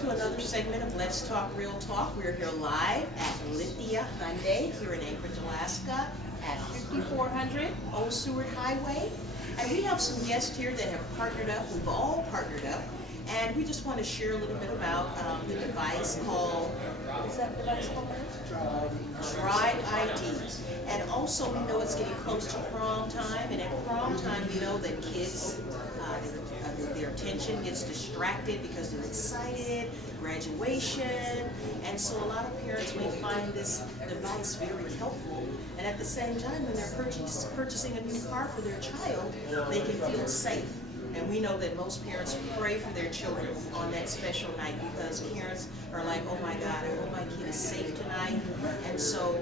to another segment of Let's Talk Real Talk. We're here live at Lithia Hyundai here in Anchorage, Alaska at 5400 Old Seward Highway. And we have some guests here that have partnered up. We've all partnered up. And we just want to share a little bit about the device called, what is that device called? Drive ID. And also we know it's getting close to prom time. And at prom time we know that kids, their attention gets distracted because they're excited, graduation, and so a lot of parents may find this device very helpful, and at the same time when they're purchasing a new car for their child, they can feel safe. And we know that most parents pray for their children on that special night because parents are like, oh my God, I hope my kid is safe tonight. And so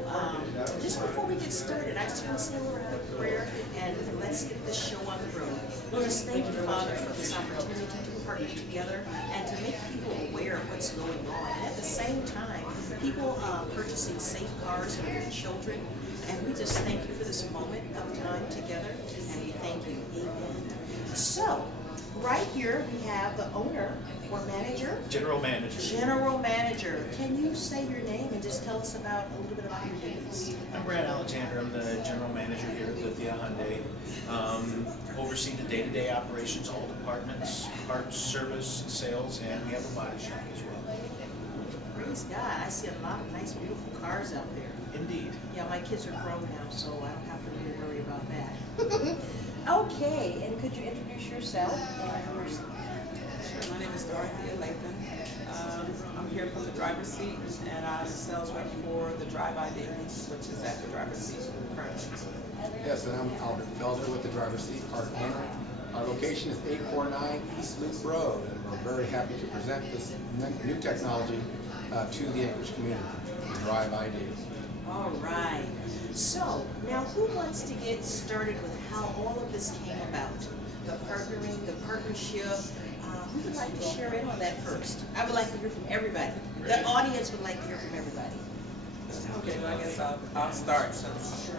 just before we get started, I just want to say a little quick prayer and let's get this show on the road. Lord, just thank you, Father, for this opportunity to partner together and to make people aware of what's going on. And at the same time, people purchasing safe cars for their children. And we just thank you for this moment of time together. And we thank you. Amen. So, right here we have the owner or manager? General manager. General manager. Can you say your name and just tell us about a little bit about your duties? I'm Brad Alexander. I'm the general manager here at Lithia Hyundai. Oversee the day-to-day operations, all departments, parts, service, sales, and we have a body shop as well. Praise God. I see a lot of nice, beautiful cars out there. Indeed. Yeah, my kids are grown now, so I don't have to really worry about that. Okay, and could you introduce yourself? Sure, my name is Dorothea Lathan. I'm here from the driver's seat, and I'm a sales rep for the Drive ID, which is at the driver's seat currently. Yes, and I'm Albert Felder with the driver's seat, part owner. Our location is 849 East Loop Road, and we're very happy to present this new technology to the Anchorage community, the Drive ID. All right. So, now who wants to get started with how all of this came about? The partnering, the partnership. Who would like to share in on that first? I would like to hear from everybody. The audience would like to hear from everybody. Okay, well, I guess I'll start since.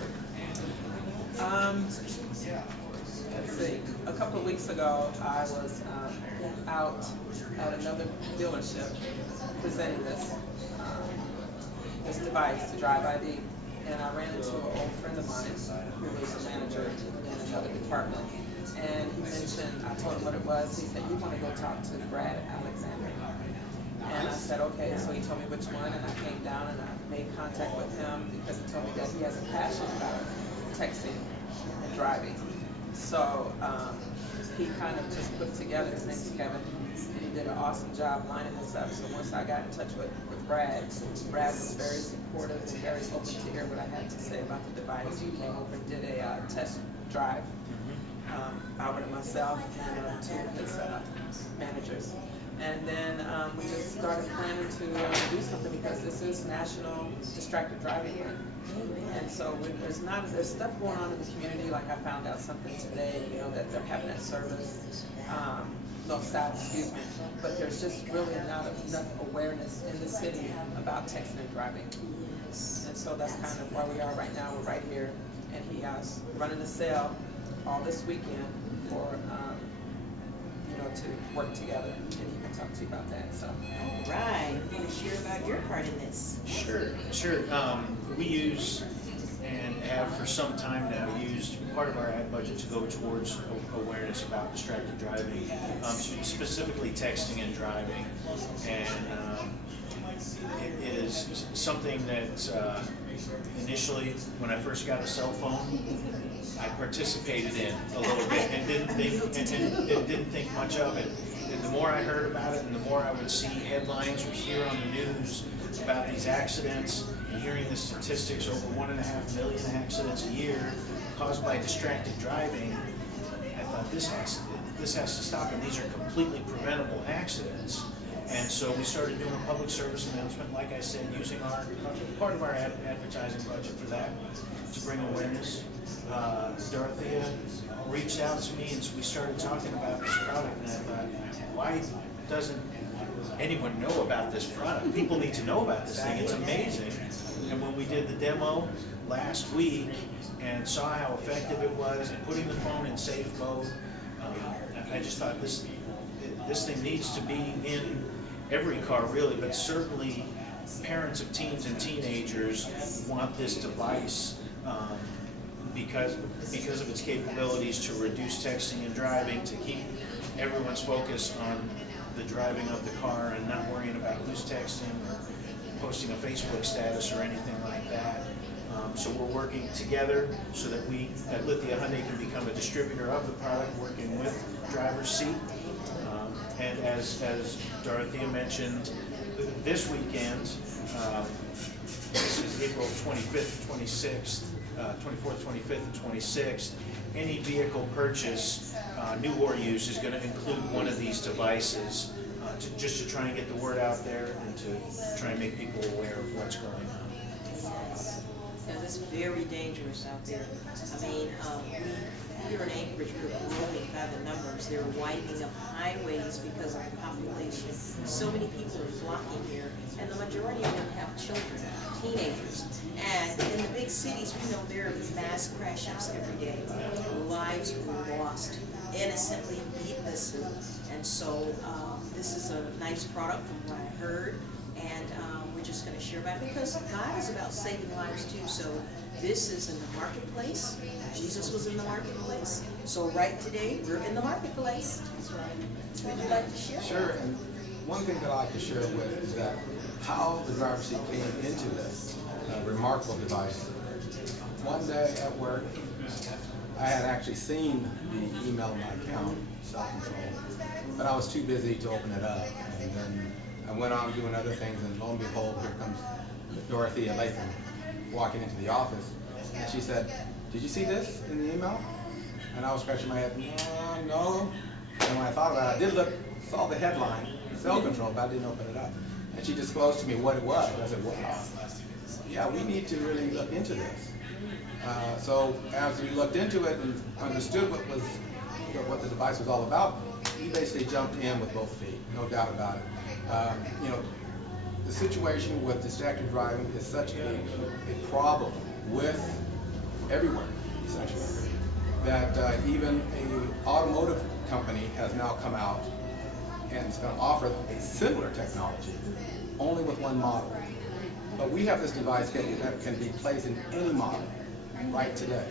Let's see. A couple of weeks ago, I was out at another dealership presenting this device, the Drive ID, and I ran into an old friend of mine who was a manager in another department. And he mentioned, I told him what it was. He said, you want to go talk to Brad Alexander? And I said, okay. So he told me which one, and I came down and I made contact with him because he told me that he has a passion about texting and driving. So he kind of just put it together. His name's Kevin. And he did an awesome job lining this up. So once I got in touch with Brad was very supportive and very open to hear what I had to say about the device. He came over and did a test drive. Albert and myself and two of his managers. And then we just started planning to do something because this is National Distracted Driving Month. And so there's stuff going on in the community, like I found out something today, that they're having that service, north south, excuse me, but there's just really not enough awareness in the city about texting and driving. And so that's kind of where we are right now. We're right here, and he is running a sale all this weekend for, to work together, and he can talk to you about that. So. All right. You want to share about your part in this? Sure. We use and have for some time now used part of our ad budget to go towards awareness about distracted driving, specifically texting and driving. And it is something that initially, when I first got a cell phone, I participated in a little bit and didn't think much of it. And the more I heard about it and the more I would see headlines or hear on the news about these accidents and hearing the statistics, over 1.5 million accidents a year caused by distracted driving, I thought this has to stop, and these are completely preventable accidents. And so we started doing a public service announcement, like I said, using part of our advertising budget for that to bring awareness. Dorothea reached out to me and we started talking about this product, and I thought, why doesn't anyone know about this product? People need to know about this thing. It's amazing. And when we did the demo last week and saw how effective it was and putting the phone in safe mode, I just thought this thing needs to be every car really, but certainly parents of teens and teenagers want this device because of its capabilities to reduce texting and driving, to keep everyone's focus on the driving of the car and not worrying about who's texting or posting a Facebook status or anything like that. So we're working together so that we at Lithia Hyundai can become a distributor of the product, working with Drivers Seat. And as Dorothea mentioned, this weekend, this is April 25th, 26th, 24th, 25th, and 26th, any vehicle purchase, new or used, is going to include one of these devices, just to try and get the word out there and to try and make people aware of what's going on. Because it's very dangerous out there. I mean, we here in Anchorage, we're growing by the numbers. They're widening up highways because of the population. So many people are flocking here, and the majority of them have children, teenagers. And in the big cities, we know there are mass crash-ups every day. Lives were lost innocently, needlessly. And so this is a nice product from what I heard. And we're just going to share about it because God is about saving lives too. So this is in the marketplace. Jesus was in the marketplace. So right today, we're in the marketplace. That's right. Would you like to share? Sure, and one thing that I like to share with is that how the driver's seat came into this remarkable device. One day at work, I had actually seen the email in my account, self-control, but I was too busy to open it up. And then I went on doing other things, and lo and behold, here comes Dorothea Latham walking into the office, and she said, "Did you see this in the email?" And I was scratching my head, no. And when I thought about it, I did saw the headline, self-control, but I didn't open it up. And she disclosed to me what it was. I said, wow, yeah, we need to really look into this. So as we looked into it and understood what the device was all about, we basically jumped in with both feet, no doubt about it. The situation with distracted driving is such a problem with everywhere, essentially, that even an automotive company has now come out and is going to offer a similar technology, only with one model. But we have this device that can be placed in any model right today.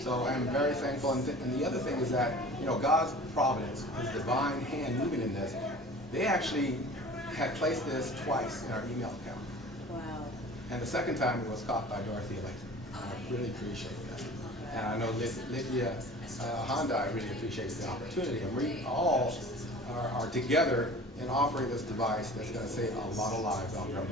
So I'm very thankful. And the other thing is that, God's providence, His divine hand moving in this, they actually had placed this twice in our email account. Wow. And the second time it was caught by Dorothea Latham. I really appreciate that. And I know Lithia Hyundai really appreciates the opportunity. And we all are together in offering this device that's going to save a lot of lives on the road.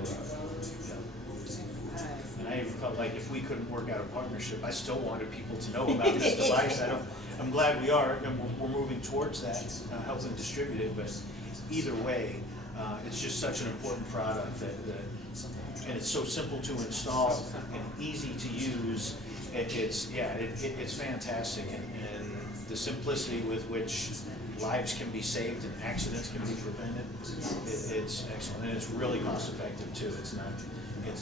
And I even felt like if we couldn't work out a partnership, I still wanted people to know about this device. I'm glad we are, and we're moving towards that, helping distribute it. But either way, it's just such an important product and it's so simple to install and easy to use. It's fantastic, and the simplicity with which lives can be saved and accidents can be prevented, it's excellent, and it's really cost effective too. It's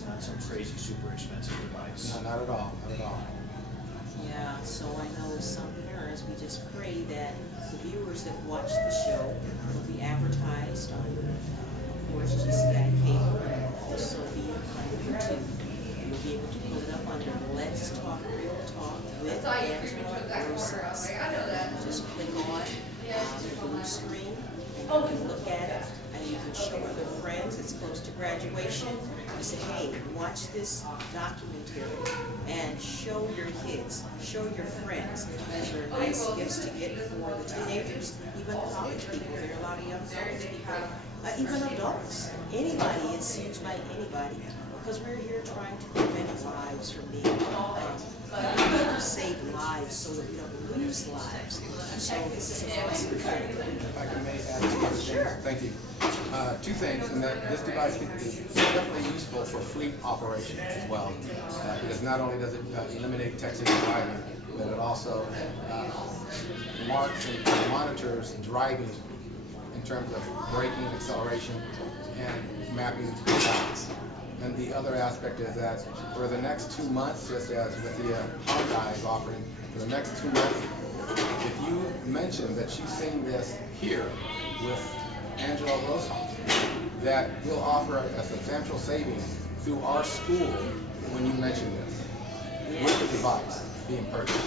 not some crazy super expensive device. No, not at all, not at all. Yeah, so I know some parents, we just pray that the viewers that watch the show will be advertised on, of course, GCI Cable, and will also be on YouTube. You'll be able to pull it up under Let's Talk Real Talk with Angela Rosas. Just click on the blue screen, and you can look at it, and you can show other friends. It's close to graduation. You say, hey, watch this documentary, and show your kids, show your friends. Those are nice gifts to get for the teenagers, even college people. There are a lot of young college people, even adults. Anybody, it's used by anybody, because we're here trying to prevent lives from being to save lives so that we don't lose lives. So this is a awesome thing. If I can add two things. Sure. Thank you. Two things, and that this device is definitely useful for fleet operations as well, because not only does it eliminate texting and driving, but it also marks and monitors driving in terms of braking, acceleration, and mapping routes. And the other aspect is that for the next 2 months, just as Lithia Hyundai is offering, for the next 2 months, if you mention that you've seen this here with Angela Rosas, that will offer a substantial savings through our school when you mention this, with the device being purchased.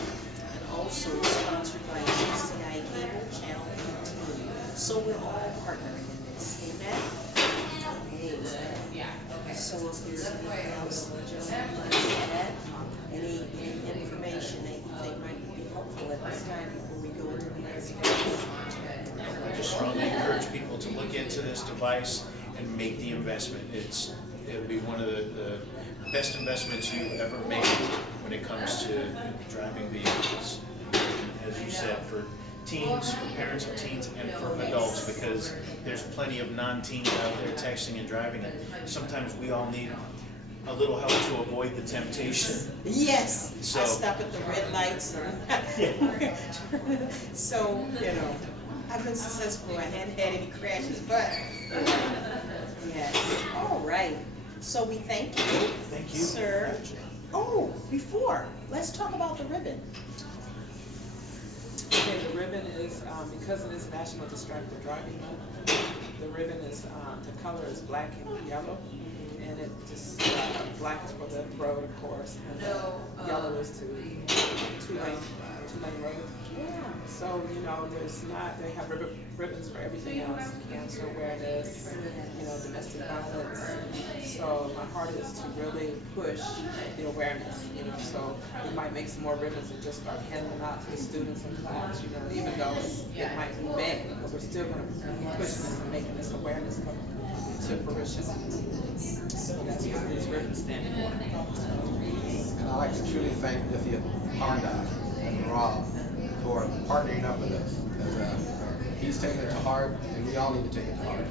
And also sponsored by GCI Cable Channel 18. So we're all partnering in this. Amen? Amen. So if there's anything else, gentlemen, like to add, any information that you think might be helpful at this time before we go into the next phase? I just strongly encourage people to look into this device and make the investment. It'll be one of the best investments you ever made when it comes to driving vehicles. As you said, for teens, for parents of teens, and for adults, because there's plenty of non-teens out there texting and driving, and sometimes we all need a little help to avoid the temptation. Yes, So- I stop at the red lights. So, I've been successful. I hadn't had any crashes, but, yes. All right. So we thank you. Thank you. Sir. Oh, let's talk about the ribbon. Okay, the ribbon is, because it is National Distracted Driving Month, the ribbon is, the color is black and yellow. And it just, black is for the road, of course, and yellow is to two-lane road. Yeah. So, they have ribbons for everything else, cancer awareness, domestic violence. So my heart is to really push the awareness, so we might make some more ribbons and just start handing them out to the students in class, even though it might be May, but we're still gonna push this and making this awareness come to fruition. So that's what these ribbons stand for. And I'd like to truly thank Lithia Hyundai and Rob for partnering up with us. Because he's taking it to heart, and we all need to take it to heart.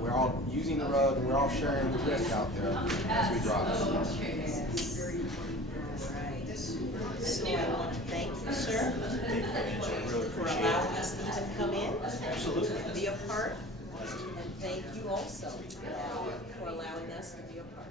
We're all using the road, and we're all sharing the risk out there as we drive. Very important. Right. So I want to thank you, sir, Thank you, Angela. I really for appreciate allowing it. us to even come in, Absolutely. be a part. And thank you also for allowing us to be a part.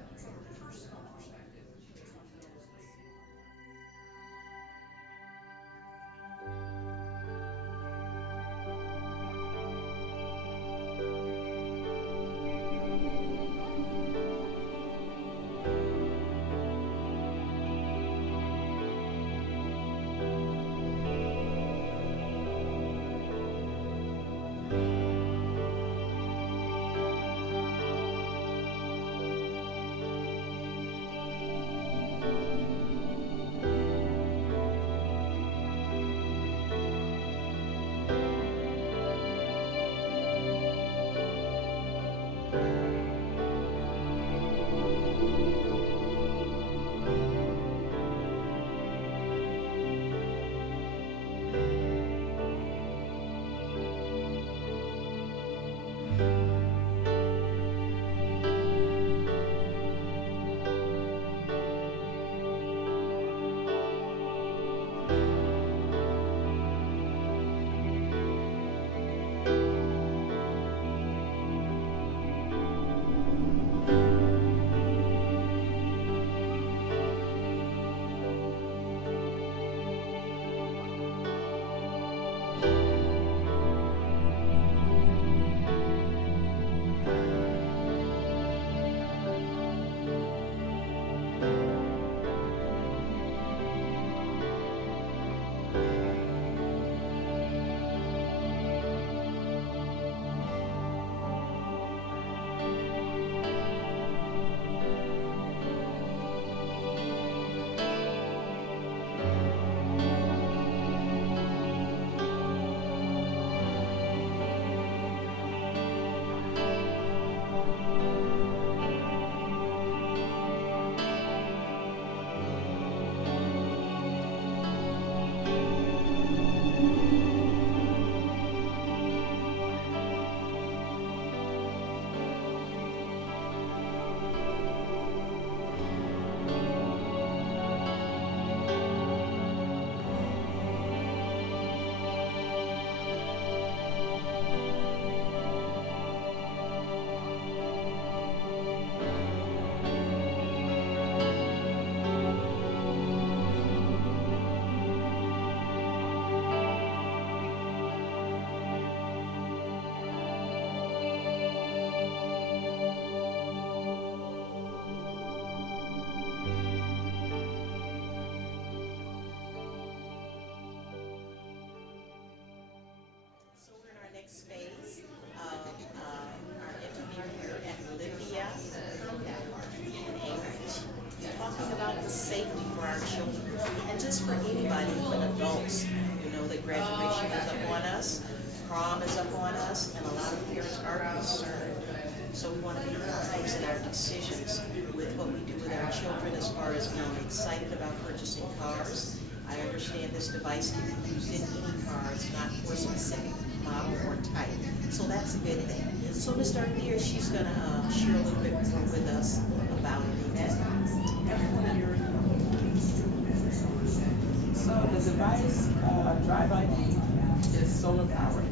talking about the safety for our children and just for anybody, even adults. You know that graduation is up on us, prom is up on us, and a lot of parents are concerned. So we want to be wise in our decisions with what we do with our children as far as being excited about purchasing cars. I understand this device can be used in any car. It's not for a specific model or type. So that's a good thing. So Ms. Arthur, she's going to share a little bit more with us about it. So the device, Drive ID, is solar powered.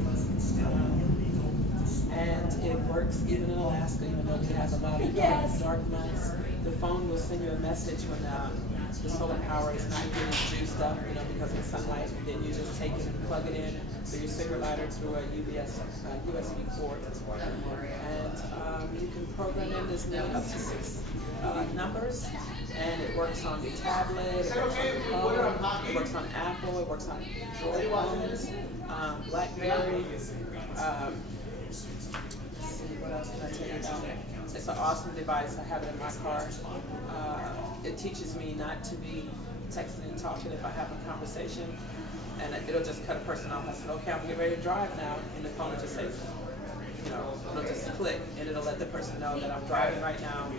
And it works even in Alaska, even though we have a lot of dark months. The phone will send you a message when the solar power is not getting juiced up, because of the sunlight. And then you just take it and plug it in through your cigarette lighter through a USB port. And you can program in this many up to 6 numbers. And it works on your tablet, it works on your phone, it works on Apple, it works on Android phones, BlackBerry. What else can I tell you about it? It's an awesome device. I have it in my car. It teaches me not to be texting and talking if I have a conversation, and it'll just cut a person off. I said, okay, I'm getting ready to drive now, and the phone will just say, it'll just click, and it'll let the person know that I'm driving right now,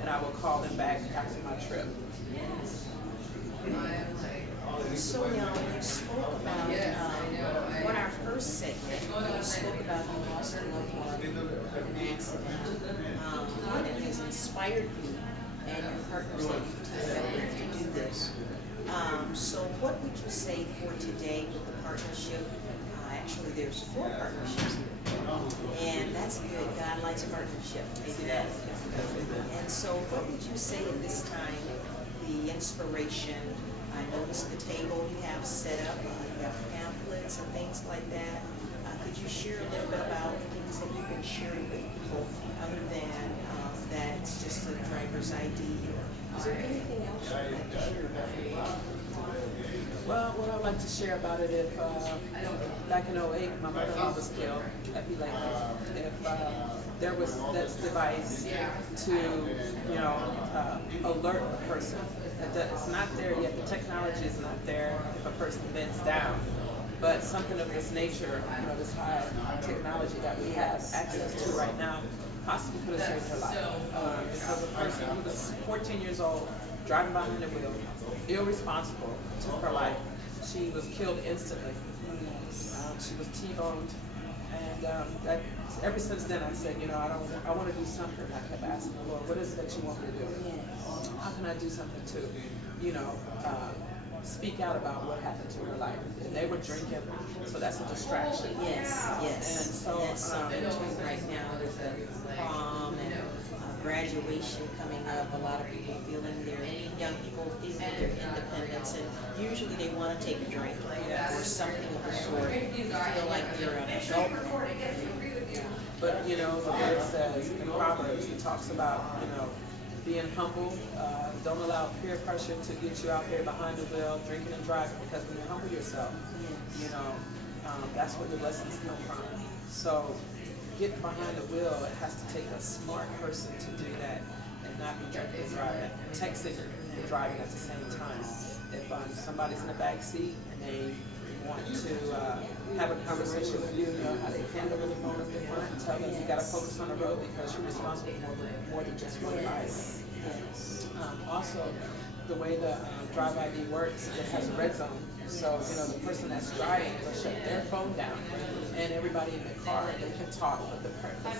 and I will call them back after my trip. So now you spoke about, on our first segment, you spoke about you lost a loved one in an accident, and it has inspired you and your partners that you've developed to do this. So what would you say for today with the partnership? Actually, there's 4 partnerships, and that's good. God likes partnership. Amen. And so what would you say at this time, the inspiration? I noticed the table you have set up, you have pamphlets and things like that. Could you share a little bit about things that you've been sharing with people other than that it's just a driver's ID? Is there anything else you'd like to share about it? Well, what I'd like to share about it, if back in '08, my mother-in-law was killed, if there was this device to, alert a person. It's not there yet. The technology is not there if a person bends down. But something of this nature, this high technology that we have access to right now, possibly could have saved her life. Because a person who was 14 years old, driving behind the wheel, irresponsible, took her life. She was killed instantly. She was T-boned. And ever since then, I said, I want to do something. I kept asking the Lord, what is it that you want me to do? How can I do something to, speak out about what happened to her life? And they were drinking, so that's a distraction. Yes. And so that's something too right now. There's a prom and graduation coming up. A lot of people feeling young people feeling their independence, and usually they want to take a drink or something of the sort. They feel like they're an adult. But the word says in Proverbs, it talks about being humble. Don't allow peer pressure to get you out there behind the wheel, drinking and driving, because when you humble yourself, that's where the blessings come from. So get behind the wheel. It has to take a smart person to do that and not be drinking and driving, texting and driving at the same time. If somebody's in the back seat and they want to have a conversation with you, how they hand over the phone up the front and tell them you got to focus on the road because you're responsible for more than just one device. Also, the way the Drive ID works, it has a red zone. So, the person that's driving will shut their phone down, and everybody in the car, they can talk, but the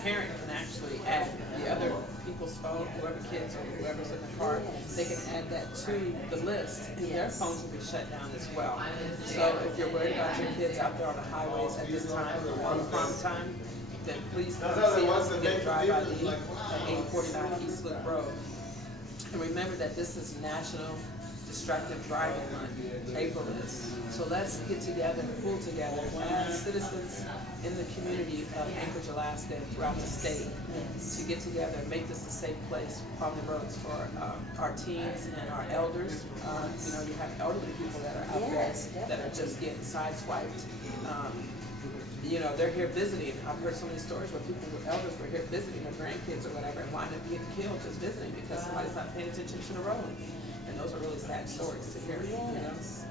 parent can actually add the other people's phone, whoever kids or whoever's in the car, they can add that to the list, and their phones will be shut down as well. So if you're worried about your kids out there on the highways at this time, or prom time, then please come see us and get Drive ID at 849 East Loop Road. And remember that this is National Distracted Driving Month. April is. So let's get together and pull together as citizens in the community of Anchorage, Alaska, and throughout the state to get together and make this a safe place on the roads for our teens and our elders. You have elderly people that are out there that are just getting sideswiped. you know, they're here visiting. I've heard so many stories where people with elders were here visiting their grandkids or whatever and wind up getting killed just visiting because somebody's not paying attention to the road. And those are really sad stories to hear. You know? Yes.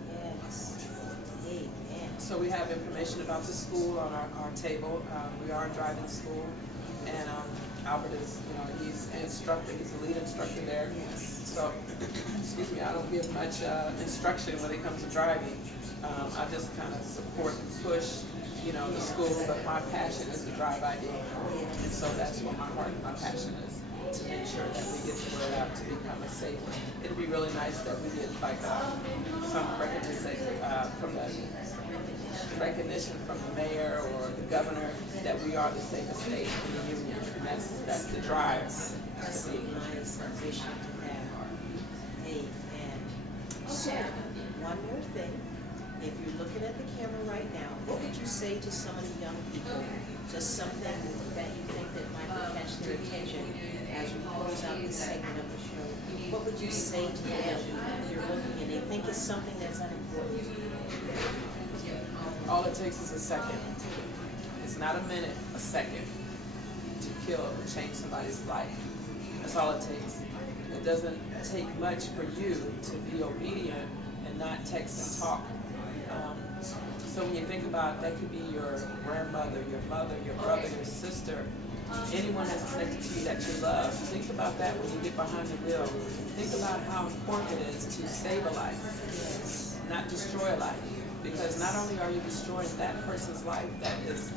Amen. So we have information about the school on our table. We are a driving school, and Albert is, you know, he's an instructor. He's the lead instructor there. So, excuse me, I don't give much instruction when it comes to driving. I just kind of support and push, you know, the school, but my passion is the drive ID. And so that's what my heart and my passion is, to make sure that we get the word out to become a safe. It'd be really nice that we get like some recognition from the recognition from the mayor or the governor that we are the safest state in the union. And that's the drive. That's a nice ambition to have. Amen. So, one more thing. If you're looking at the camera right now, what would you say to some of the young people? Just something that you think that might catch their attention as we close out this segment of the show. What would you say to them if you're looking and they think it's something that's unimportant? All it takes is a second. It's not a minute, a second to kill or change somebody's life. That's all it takes. It doesn't take much for you to be obedient and not text and talk. So when you think about, that could be your grandmother, your mother, your brother, your sister, anyone that's connected to you that you love. Think about that when you get behind the wheel. Think about how important it is to save a life, not destroy a life. Because not only are you destroying that person's life that is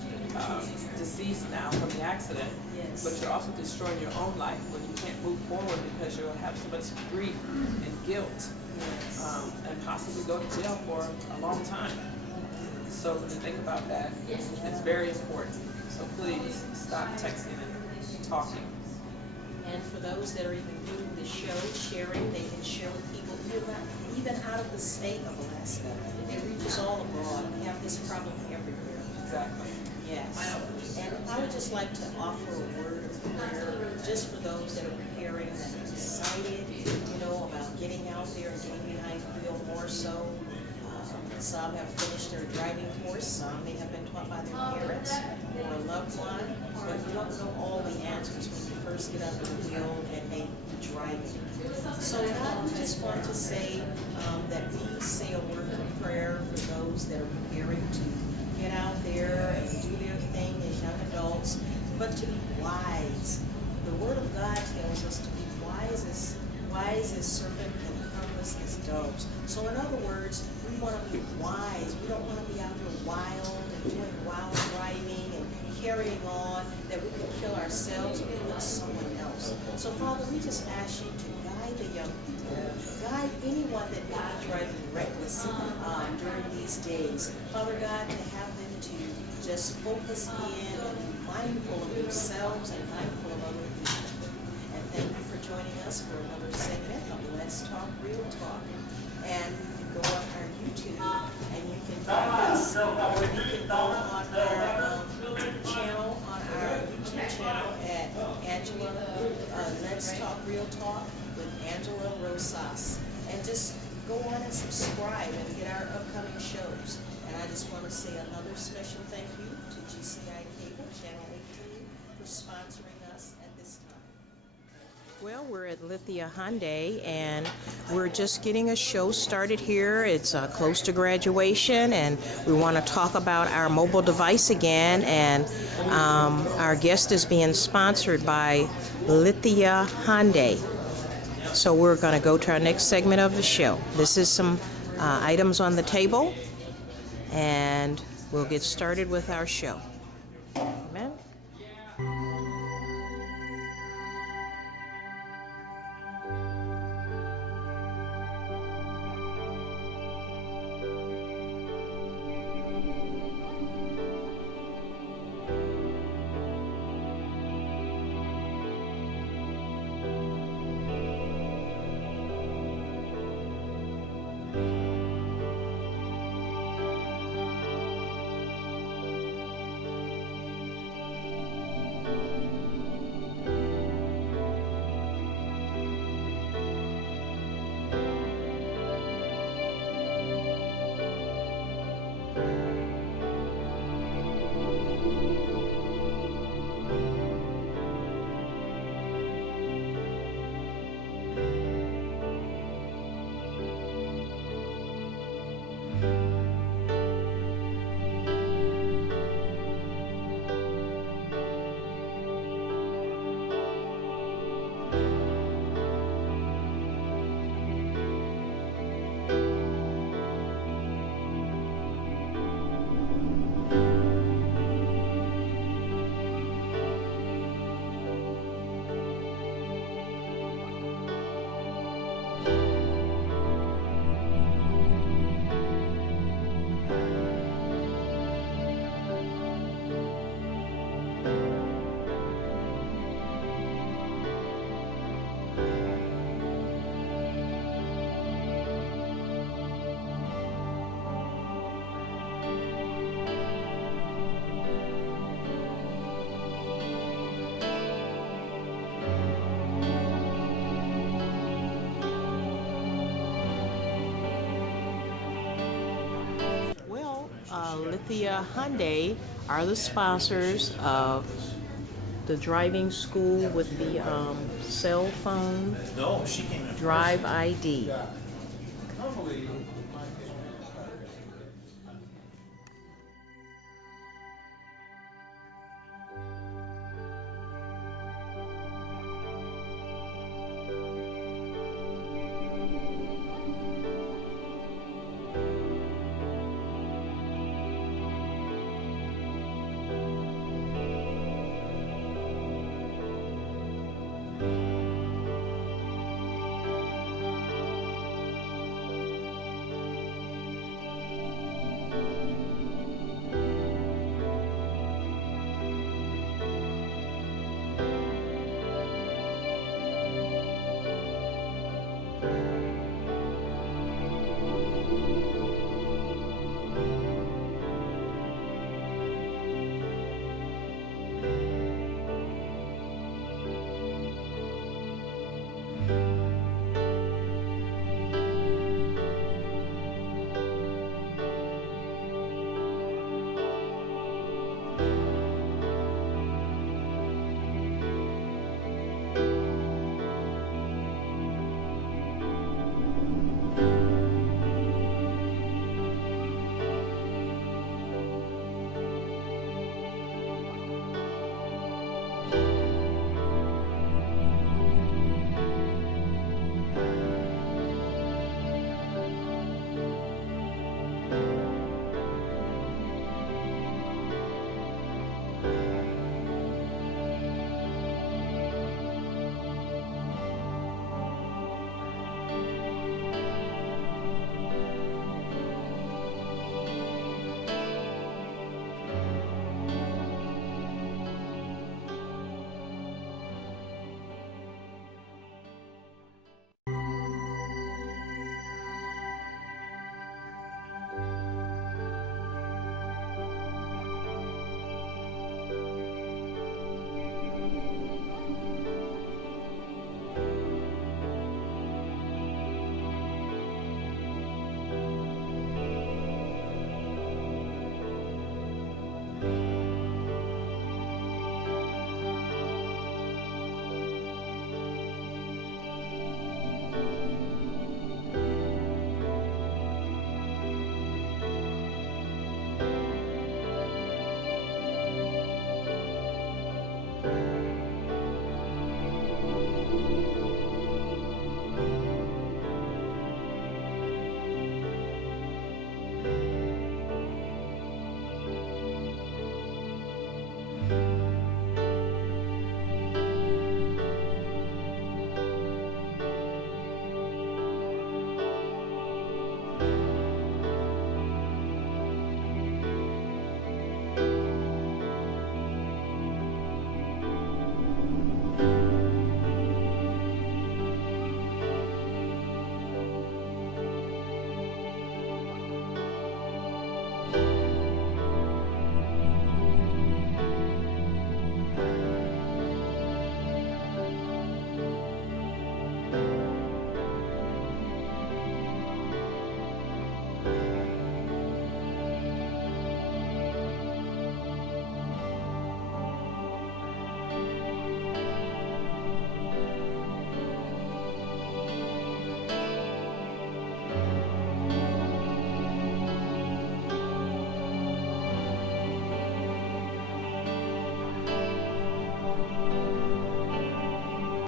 deceased now from the accident, but you're also destroying your own life when you can't move forward because you'll have so much grief and guilt and possibly go to jail for a long time. So when you think about that, it's very important. So please stop texting and talking. And for those that are even viewing the show, sharing, they can share with people even out of the state of Alaska. It reaches all abroad. We have this problem everywhere. Exactly. Yes. And I would just like to offer a word of prayer just for those that are preparing, that are excited, you know, about getting out there and getting behind the wheel more so. Some have finished their driving course, some may have been taught by their parents or a loved one, but you don't know all the answers when you first get under the wheel and make the driving. So I just want to say that we say a word of prayer for those that are preparing to get out there and do their thing as young adults, but to be wise. The Word of God tells us to be wise as serpent and harmless as doves. So in other words, we want to be wise. We don't want to be out there wild and doing wild driving and carrying on that we could kill ourselves or kill someone else. So Father, we just ask you to guide the young people, guide anyone that may be driving reckless during these days. Father God, to have them to just focus in and be mindful of themselves and mindful of other people. And thank you for joining us for another segment of Let's Talk Real Talk. And you can go on our YouTube and you can find us, or you can go on our channel, on our YouTube channel at Angela, Let's Talk Real Talk with Angela Rosas. And just go on and subscribe and get our upcoming shows. And I just want to say another special thank you to GCI Cable Channel 18 for sponsoring us at this time. Well, we're at Lithia Hyundai, and we're just getting a show started here. It's close to graduation, and we want to talk about our mobile device again. And our guest is being sponsored by Lithia Hyundai. So we're going to go to our next segment of the show. This is some items on the table, and we'll get started with our show. Amen. Lithia Hyundai are the sponsors of the driving school with the cell phone No, she came in. drive ID.